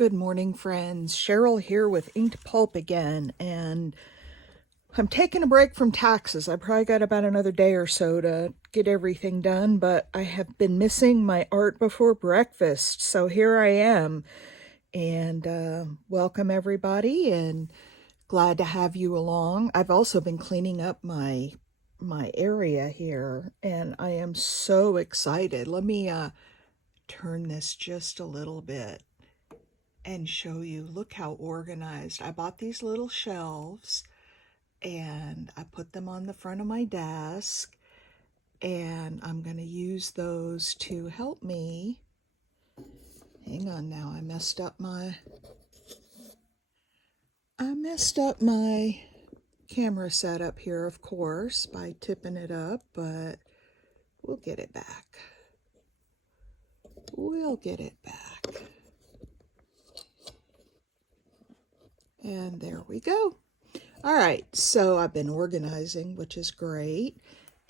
Good morning, friends. Cheryl here with Inked Pulp again, and I'm taking a break from taxes. I probably got about another day or so to get everything done, but I have been missing my art before breakfast, so here I am. And welcome everybody, and glad to have you along. I've also been cleaning up my area here, and I am so excited. Let me turn this just a little bit and show you. Look how organized. I bought these little shelves and I put them on the front of my desk, and I'm going to use those to help me. Hang on now, I messed up my camera setup here, of course, by tipping it up, but we'll get it back. We'll get it back. And there we go. All right, so I've been organizing, which is great,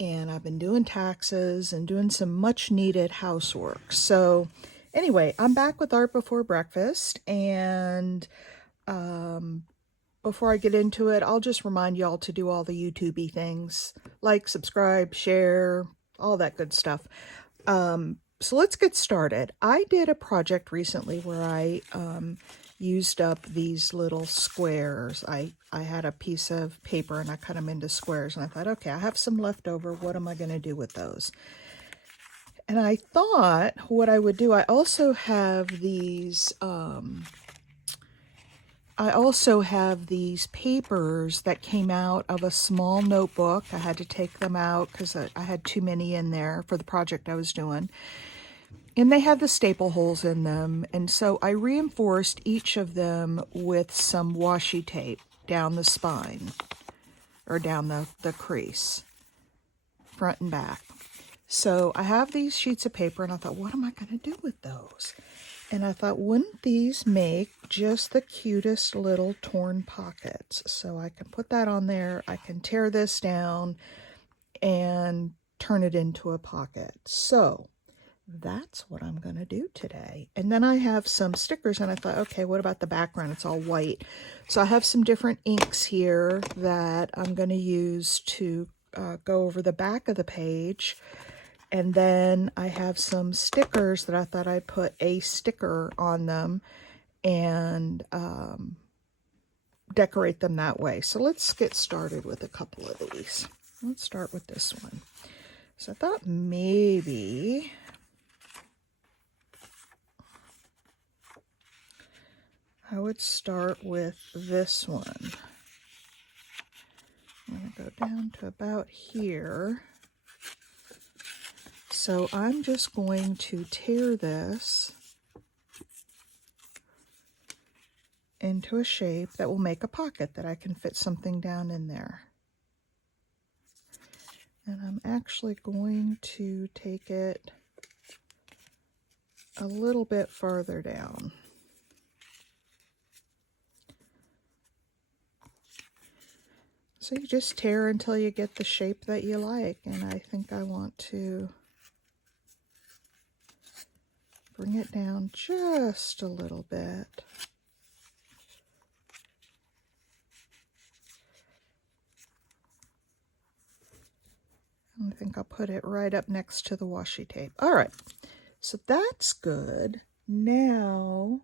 and I've been doing taxes and doing some much needed housework. So anyway, I'm back with Art Before Breakfast, and before I get into it, I'll just remind y'all to do all the YouTube-y things, like, subscribe, share, all that good stuff. So let's get started. I did a project recently where I used up these little squares. I had a piece of paper and I cut them into squares, and I thought, okay, I have some left over. What am I going to do with those? And I thought what I would do, I also have these papers that came out of a small notebook. I had to take them out because I had too many in there for the project I was doing. And they had the staple holes in them, and so I reinforced each of them with some washi tape down the spine, or down the crease, front and back. So I have these sheets of paper, and I thought, what am I going to do with those? And I thought, wouldn't these make just the cutest little torn pockets? So I can put that on there, I can tear this down, and turn it into a pocket. So that's what I'm going to do today. And then I have some stickers, and I thought, okay, what about the background? It's all white. So I have some different inks here that I'm going to use to go over the back of the page. And then I have some stickers that I thought I'd put a sticker on them and decorate them that way. So let's get started with a couple of these. Let's start with this one. So I thought maybe I would start with this one. I'm going to go down to about here. So I'm just going to tear this into a shape that will make a pocket that I can fit something down in there. And I'm actually going to take it a little bit farther down. So you just tear until you get the shape that you like, and I think I want to bring it down just a little bit. I think I'll put it right up next to the washi tape. All right, so that's good. Now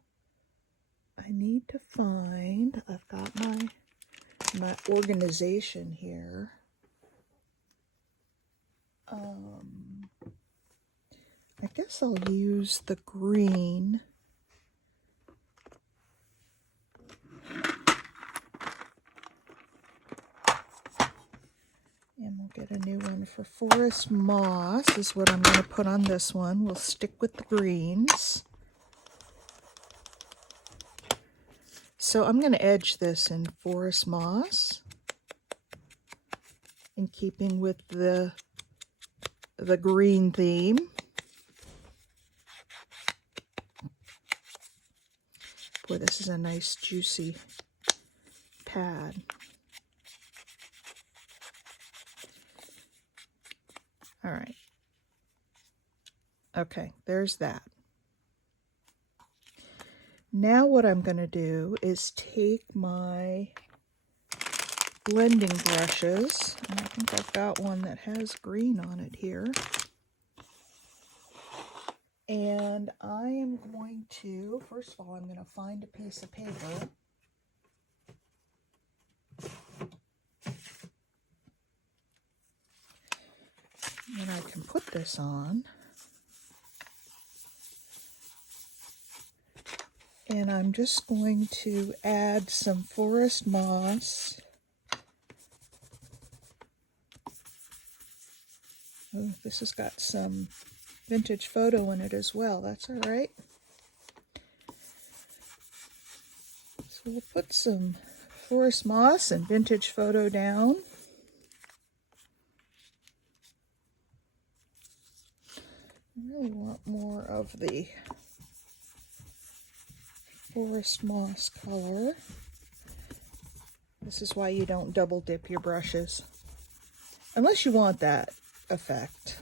I need to find, I've got my organization here. I guess I'll use the green. And we'll get a new one for forest moss is what I'm going to put on this one. We'll stick with the greens. So I'm going to edge this in forest moss, in keeping with the green theme. Boy, this is a nice juicy pad. All right. Okay, there's that. Now what I'm going to do is take my blending brushes, and I think I've got one that has green on it here, and I am going to, first of all, I'm going to find a piece of paper. And I can put this on. And I'm just going to add some forest moss. Oh, this has got some vintage photo in it as well. That's all right. So we'll put some forest moss and vintage photo down. I really want more of the forest moss color. This is why you don't double dip your brushes, unless you want that effect.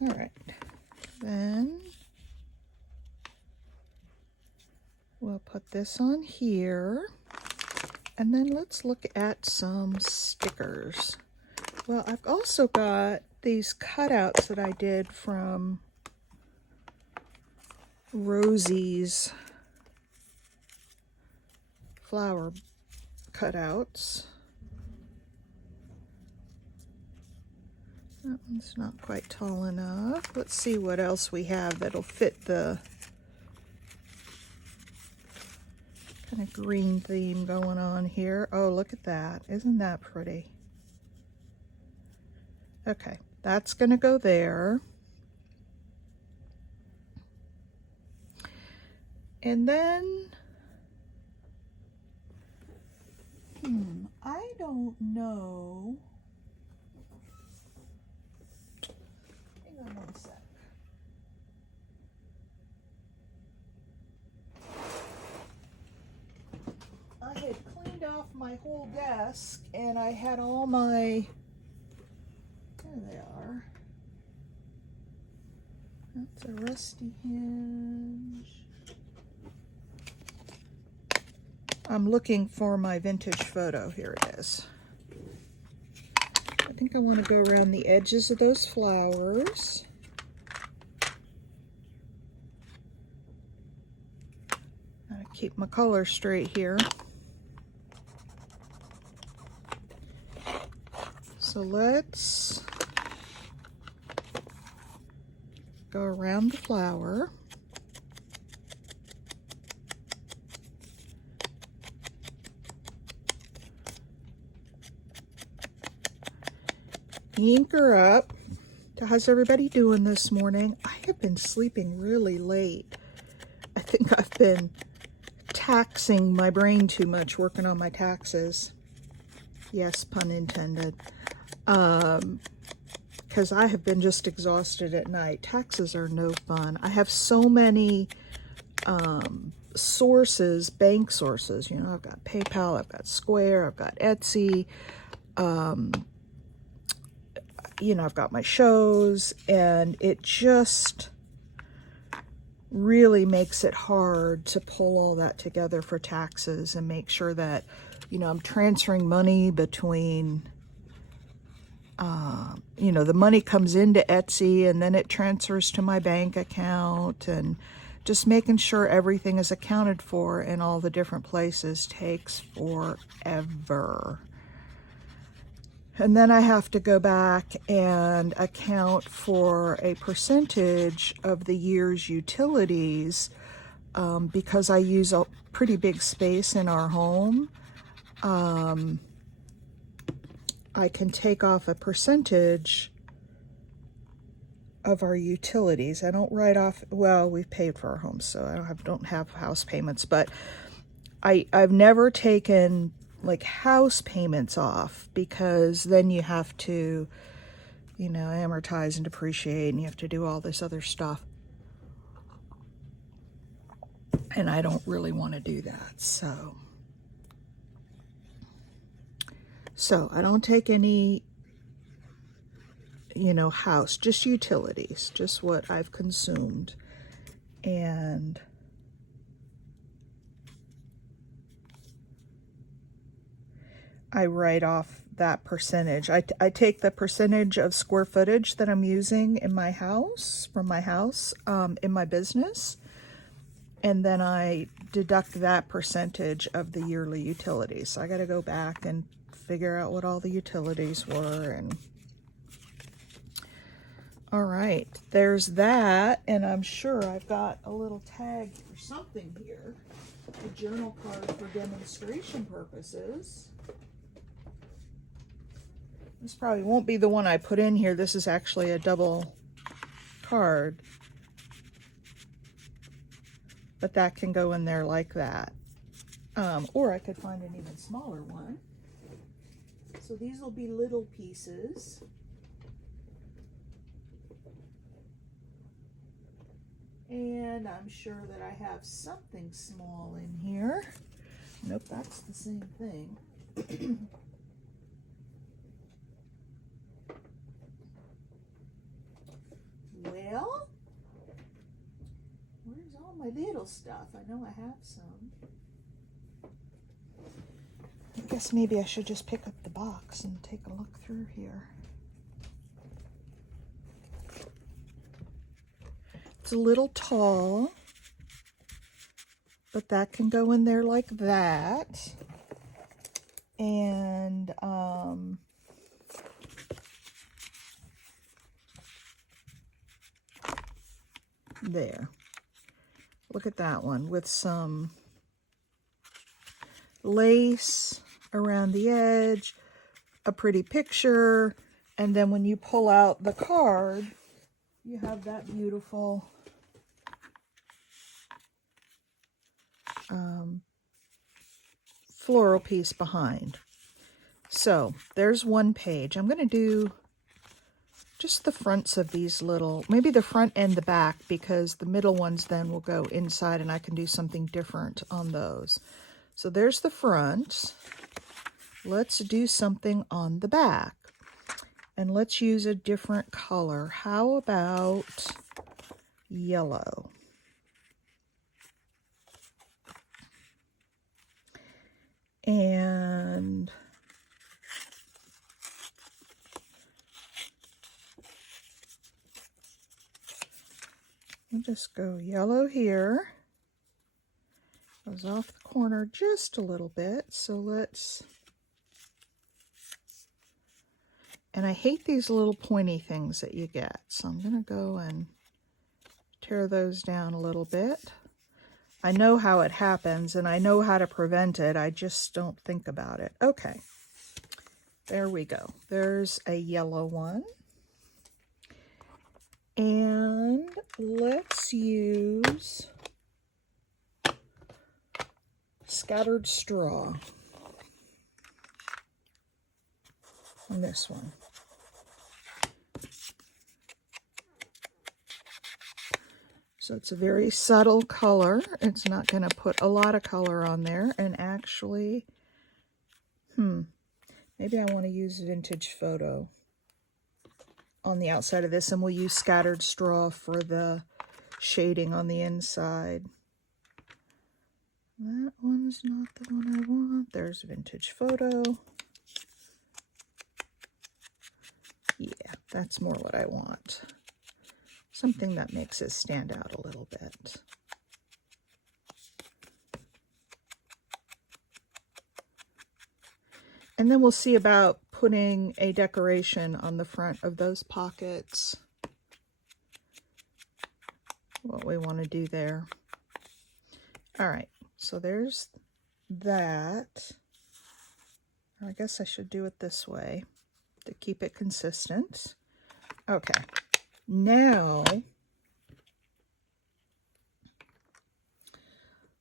All right, then we'll put this on here, and then let's look at some stickers. Well, I've also got these cutouts that I did from Rosie's flower cutouts. That one's not quite tall enough. Let's see what else we have that'll fit the kind of green theme going on here. Oh, look at that. Isn't that pretty? Okay, that's going to go there. And then, I don't know. Hang on one sec. I had cleaned off my whole desk and I had all my, there they are. That's a rusty hinge. I'm looking for my vintage photo. Here it is. I think I want to go around the edges of those flowers. Gotta keep my color straight here. So let's go around the flower. Ink her up. How's everybody doing this morning? I have been sleeping really late. I think I've been taxing my brain too much working on my taxes. Yes, pun intended. Because I have been just exhausted at night. Taxes are no fun. I have so many sources, bank sources. You know, I've got PayPal, I've got Square, I've got Etsy. You know, I've got my shows, and it just really makes it hard to pull all that together for taxes and make sure that, you know, I'm transferring money between, you know, the money comes into Etsy and then it transfers to my bank account, and just making sure everything is accounted for in all the different places takes forever. And then I have to go back and account for a percentage of the year's utilities because I use a pretty big space in our home. I can take off a percentage of our utilities. I don't write off, well, we've paid for our home, so I don't have house payments, but I've never taken like house payments off, because then you have to, you know, amortize and depreciate, and you have to do all this other stuff. And I don't really want to do that. So I don't take any you know, house, just utilities, just what I've consumed. And I write off that percentage. I take the percentage of square footage that I'm using in my house, from my house, in my business, and then I deduct that percentage of the yearly utilities. So I got to go back and figure out what all the utilities were. And all right, there's that. And I'm sure I've got a little tag for something here, a journal card for demonstration purposes. This probably won't be the one I put in here. This is actually a double card. But that can go in there like that. Or I could find an even smaller one. So these will be little pieces. And I'm sure that I have something small in here. Nope, that's the same thing. Well, where's all my little stuff? I know I have some. I guess maybe I should just pick up the box and take a look through here. It's a little tall, but that can go in there like that. And there. Look at that one with some lace around the edge, a pretty picture, and then when you pull out the card, you have that beautiful floral piece behind. So there's one page. I'm going to do just the fronts of these little, maybe the front and the back, because the middle ones then will go inside and I can do something different on those. So there's the front. Let's do something on the back. And let's use a different color. How about yellow? And we'll just go yellow here. Goes off the corner just a little bit. So let's, and I hate these little pointy things that you get. So I'm going to go and tear those down a little bit. I know how it happens and I know how to prevent it. I just don't think about it. Okay, there we go. There's a yellow one. And let's use scattered straw on this one. So it's a very subtle color. It's not going to put a lot of color on there. And actually, maybe I want to use vintage photo on the outside of this, and we'll use scattered straw for the shading on the inside. That one's not the one I want. There's vintage photo. Yeah, that's more what I want. Something that makes it stand out a little bit. And then we'll see about putting a decoration on the front of those pockets. What we want to do there. All right, so there's that. I guess I should do it this way to keep it consistent. Okay, now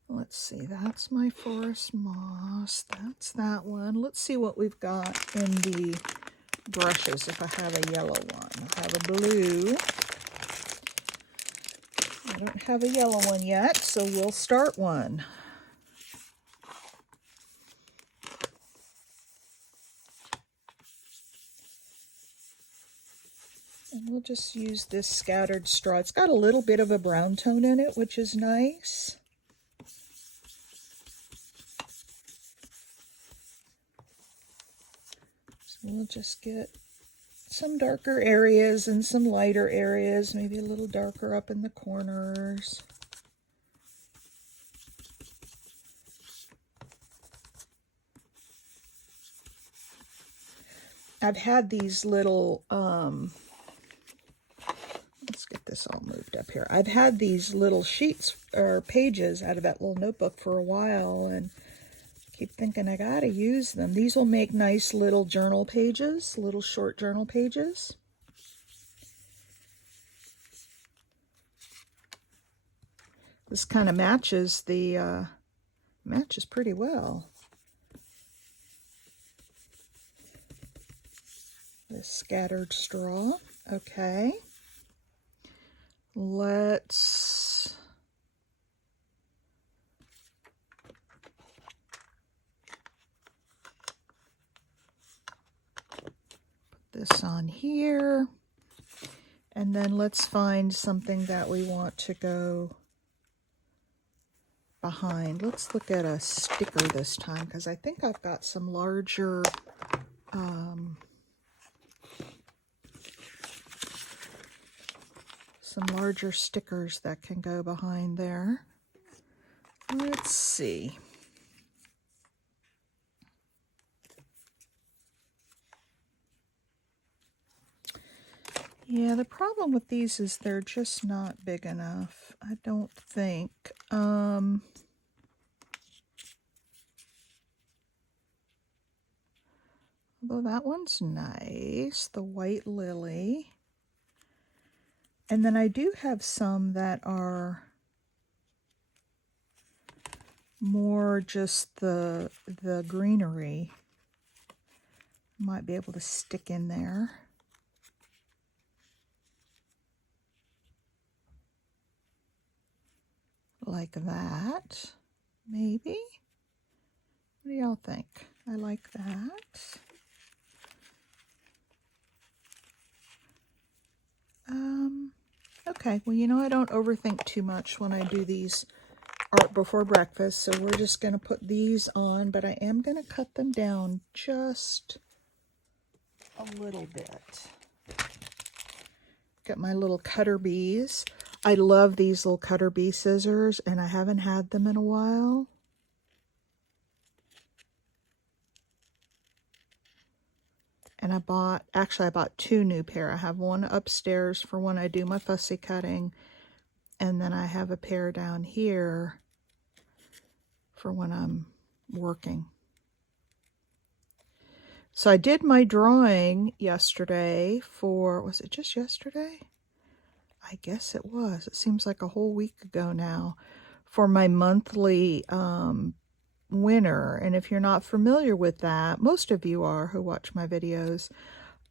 let's see, that's my forest moss, that's that one. Let's see what we've got in the brushes. If I have a yellow one, I have a blue. I don't have a yellow one yet, so we'll start one. just use this scattered straw. It's got a little bit of a brown tone in it, which is nice. So we'll just get some darker areas and some lighter areas, maybe a little darker up in the corners. I've had these little, let's get this all moved up here. I've had these little sheets or pages out of that little notebook for a while and keep thinking I gotta use them. These will make nice little journal pages, little short journal pages. This kind of matches the, matches pretty well. This scattered straw. Okay. Let's put this on here. And then let's find something that we want to go behind. Let's look at a sticker this time, because I think I've got some larger stickers that can go behind there. Let's see. Yeah, the problem with these is they're just not big enough, I don't think. Although that one's nice, the white lily. And then I do have some that are more just the greenery. Might be able to stick in there. Like that, maybe? What do y'all think? I like that. Okay, well, you know, I don't overthink too much when I do these art before breakfast, so we're just going to put these on, but I am going to cut them down just a little bit. Got my little cutter bees. I love these little cutter bee scissors, and I haven't had them in a while. And I bought two new pair. I have one upstairs for when I do my fussy cutting, and then I have a pair down here for when I'm working. So I did my drawing yesterday for, was it just yesterday? I guess it was. It seems like a whole week ago now, for my monthly winner. And if you're not familiar with that, most of you are who watch my videos,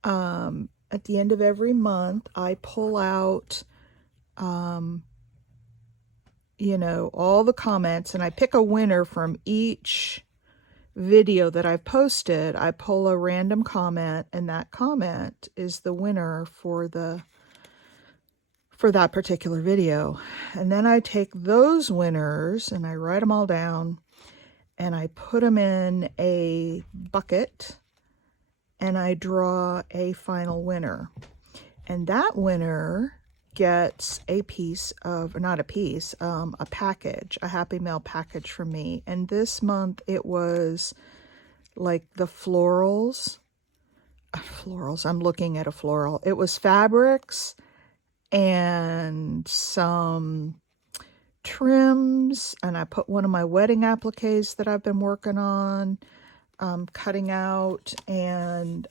at the end of every month I pull out you know, all the comments, and I pick a winner from each video that I've posted. I pull a random comment, and that comment is the winner for that particular video. And then I take those winners and I write them all down, and I put them in a bucket, and I draw a final winner. And that winner gets a piece of, not a piece, a package, a Happy Mail package from me. And this month it was like the florals, I'm looking at a floral. It was fabrics and some trims, and I put one of my wedding appliques that I've been working on, cutting out, and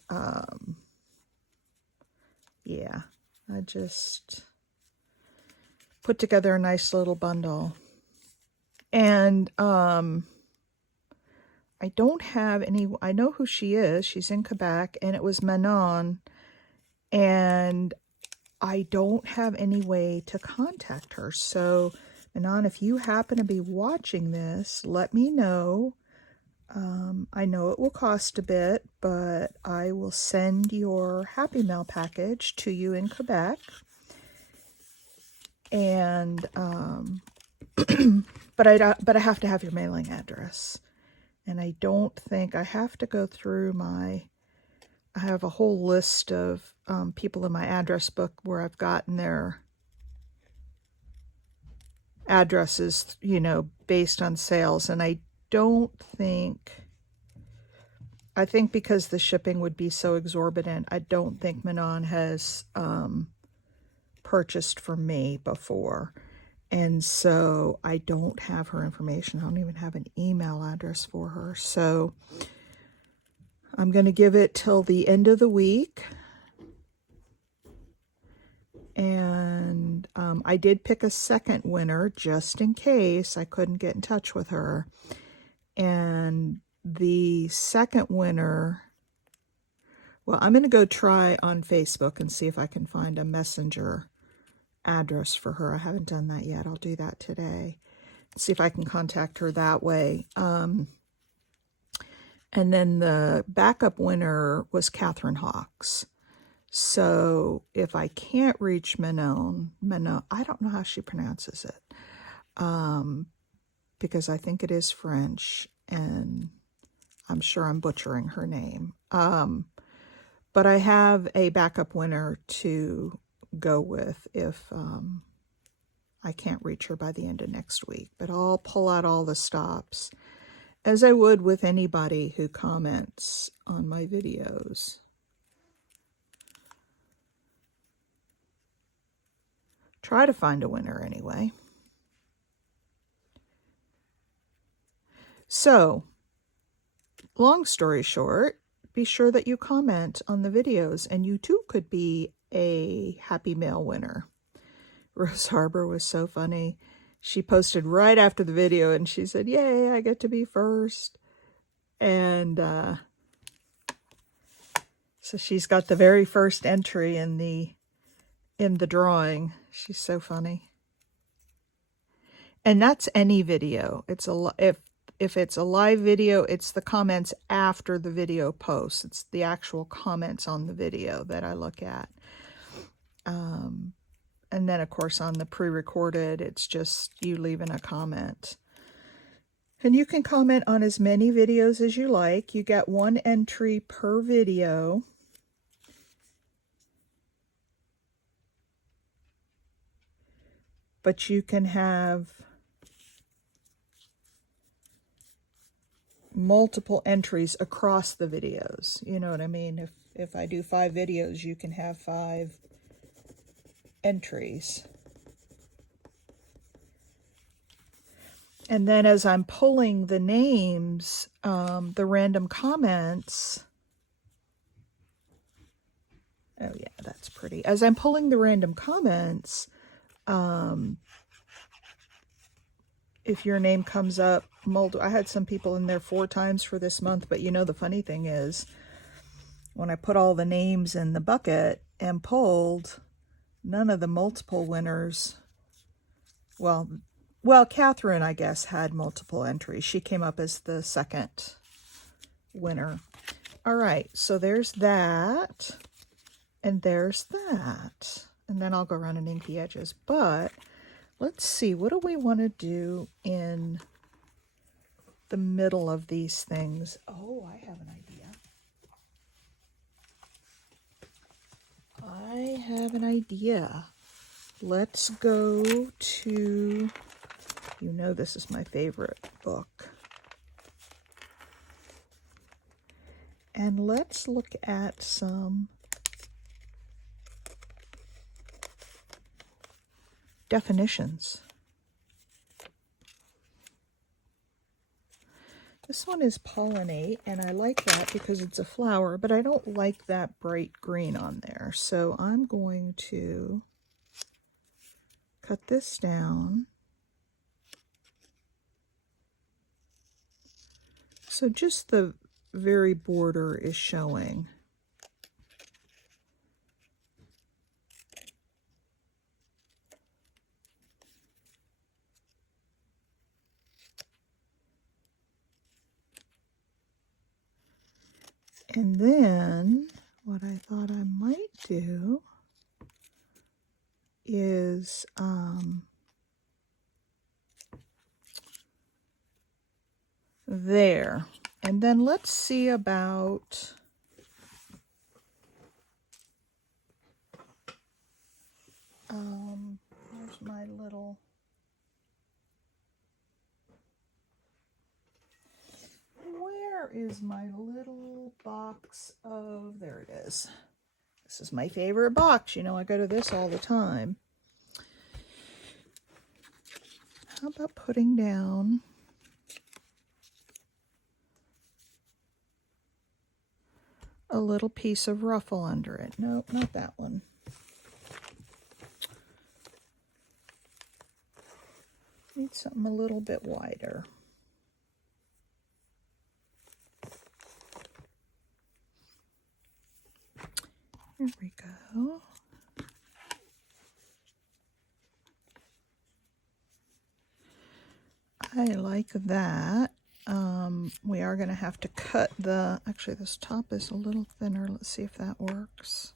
yeah, I just put together a nice little bundle. And I don't have any, I know who she is, she's in Quebec, and it was Manon, and I don't have any way to contact her. So Manon, if you happen to be watching this, let me know. I know it will cost a bit, but I will send your Happy Mail package to you in Quebec. And, but I have to have your mailing address. And I don't think I have to go through I have a whole list of people in my address book where I've gotten their addresses, you know, based on sales. And I think because the shipping would be so exorbitant, I don't think Manon has purchased from me before. And so I don't have her information. I don't even have an email address for her. So I'm going to give it till the end of the week. And I did pick a second winner just in case I couldn't get in touch with her. And the second winner, well, I'm going to go try on Facebook and see if I can find a messenger address for her. I haven't done that yet. I'll do that today. See if I can contact her that way. And then the backup winner was Catherine Hawks. So if I can't reach Manon, I don't know how she pronounces it, because I think it is French, and I'm sure I'm butchering her name. But I have a backup winner to go with if I can't reach her by the end of next week. But I'll pull out all the stops, as I would with anybody who comments on my videos. Try to find a winner anyway. So, long story short, be sure that you comment on the videos, and you too could be a Happy Mail winner. Rose Harbor was so funny. She posted right after the video and she said, "Yay, I get to be first." And so she's got the very first entry in the drawing. She's so funny. And that's any video. It's if it's a live video, it's the comments after the video posts. It's the actual comments on the video that I look at. And then, of course, on the pre-recorded, it's just you leaving a comment. And you can comment on as many videos as you like. You get one entry per video. But you can have multiple entries across the videos. You know what I mean? If I do 5 videos, you can have 5 entries. And then as I'm pulling the names, the random comments, oh yeah, that's pretty. As I'm pulling the random comments, if your name comes up, I had some people in there 4 times for this month, but you know, the funny thing is, when I put all the names in the bucket and pulled, none of the multiple winners, well, Catherine, I guess, had multiple entries. She came up as the second winner. All right, so there's that, and there's that. And then I'll go around and ink the edges. But let's see, what do we want to do in the middle of these things? Oh, I have an idea. Let's go to, you know, this is my favorite book. And let's look at some definitions. This one is pollinate, and I like that because it's a flower, but I don't like that bright green on there. So I'm going to cut this down. So just the very border is showing. And then what I thought I might do is there. And then let's see about where's my little, where is my little box of, there it is. This is my favorite box. You know, I go to this all the time. How about putting down a little piece of ruffle under it? Nope, not that one. Need something a little bit wider. There we go. I like that. We are going to have to cut the, actually this top is a little thinner. Let's see if that works.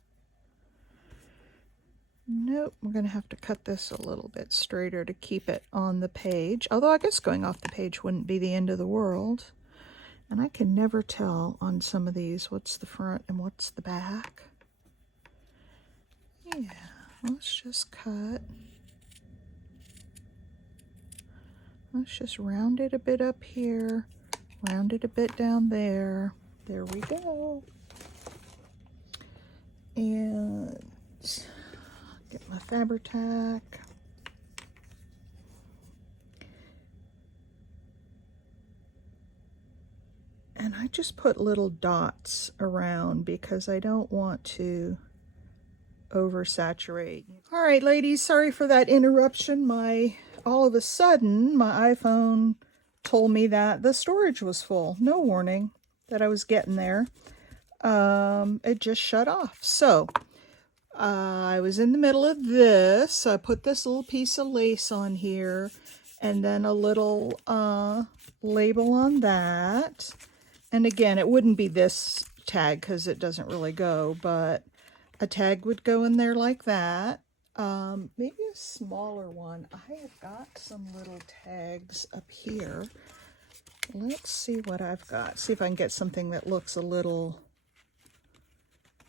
Nope, we're going to have to cut this a little bit straighter to keep it on the page. Although I guess going off the page wouldn't be the end of the world. And I can never tell on some of these what's the front and what's the back. Yeah, let's just cut. Let's just round it a bit up here, round it a bit down there. There we go. And get my Fabri-Tac. And I just put little dots around because I don't want to oversaturate. All right, ladies, sorry for that interruption. All of a sudden, my iPhone told me that the storage was full. No warning that I was getting there. It just shut off. So I was in the middle of this. I put this little piece of lace on here and then a little label on that. And again, it wouldn't be this tag because it doesn't really go, but a tag would go in there like that. Maybe a smaller one. I have got some little tags up here. Let's see what I've got. See if I can get something that looks a little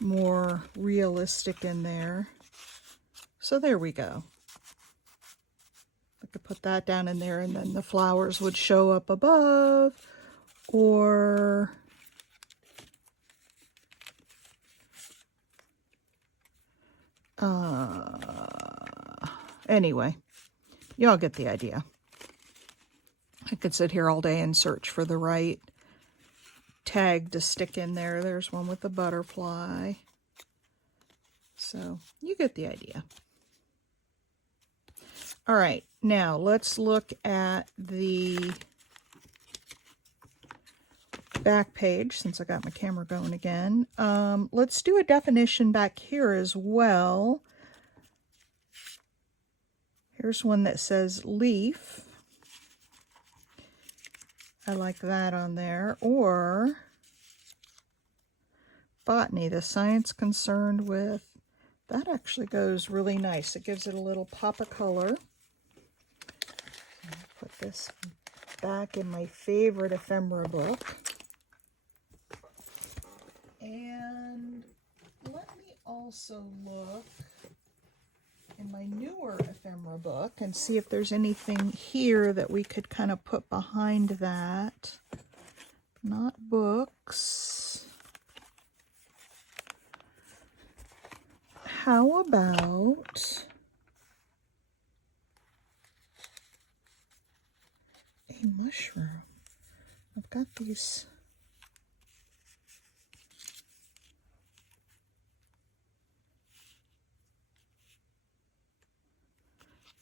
more realistic in there. So there we go. I could put that down in there and then the flowers would show up above. Or anyway, y'all get the idea. I could sit here all day and search for the right tag to stick in there. There's one with a butterfly. So you get the idea. All right, now let's look at the back page since I got my camera going again. Let's do a definition back here as well. Here's one that says leaf. I like that on there. Or botany, the science concerned with. That actually goes really nice. It gives it a little pop of color. Put this back in my favorite ephemera book. And let me also look in my newer ephemera book and see if there's anything here that we could kind of put behind that. Not books. How about a mushroom? I've got these.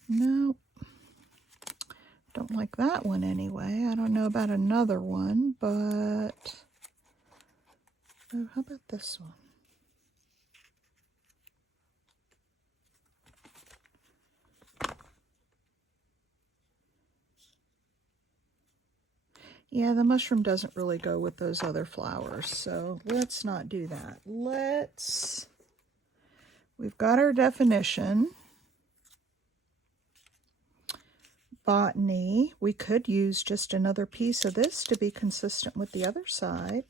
Nope. Don't like that one anyway. I don't know about another one, but oh, how about this one? Yeah, the mushroom doesn't really go with those other flowers, so let's not do that. We've got our definition. Botany. We could use just another piece of this to be consistent with the other side.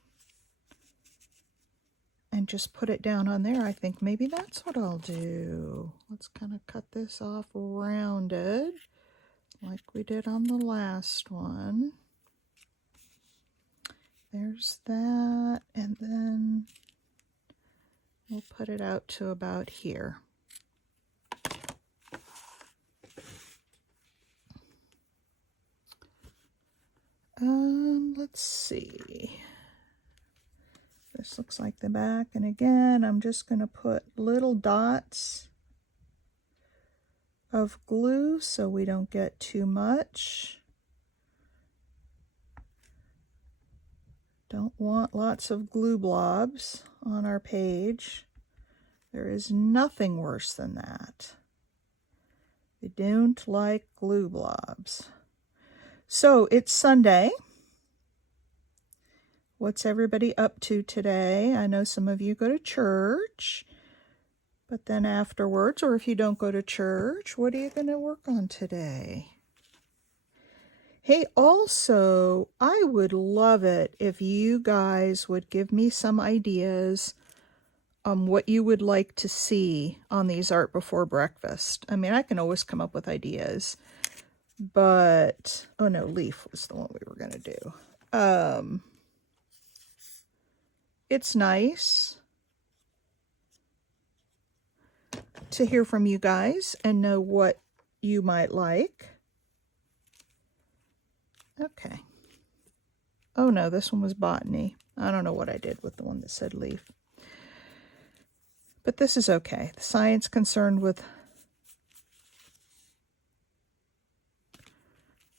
And just put it down on there. I think maybe that's what I'll do. Let's kind of cut this off rounded like we did on the last one. There's that, and then we'll put it out to about here. Let's see. This looks like the back, and again, I'm just going to put little dots of glue so we don't get too much. Don't want lots of glue blobs on our page. There is nothing worse than that. We don't like glue blobs. So it's Sunday. What's everybody up to today? I know some of you go to church, but then afterwards, or if you don't go to church, what are you going to work on today? Hey, also, I would love it if you guys would give me some ideas on what you would like to see on these Art Before Breakfast. I mean, I can always come up with ideas, but, oh no, leaf was the one we were going to do. It's nice to hear from you guys and know what you might like. Okay. Oh no, this one was botany. I don't know what I did with the one that said leaf. But this is okay. The science concerned with...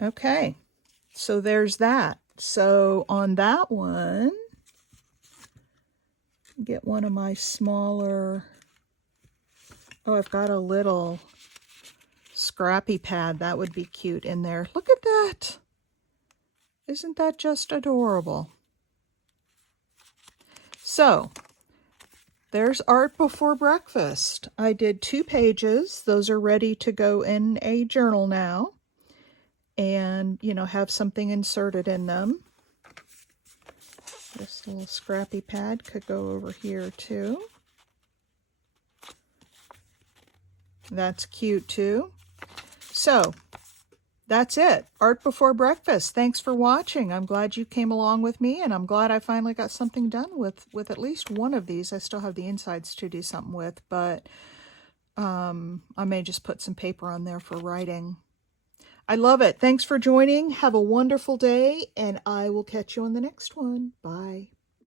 Okay. So there's that. So on that one, get one of my smaller... Oh, I've got a little scrappy pad. That would be cute in there. Look at that. Isn't that just adorable? So, there's Art Before Breakfast. I did 2 pages. Those are ready to go in a journal now. And, you know, have something inserted in them. This little scrappy pad could go over here too. That's cute too. So, that's it. Art Before Breakfast. Thanks for watching. I'm glad you came along with me, and I'm glad I finally got something done with at least one of these. I still have the insides to do something with, but I may just put some paper on there for writing. I love it. Thanks for joining. Have a wonderful day, and I will catch you on the next one. Bye.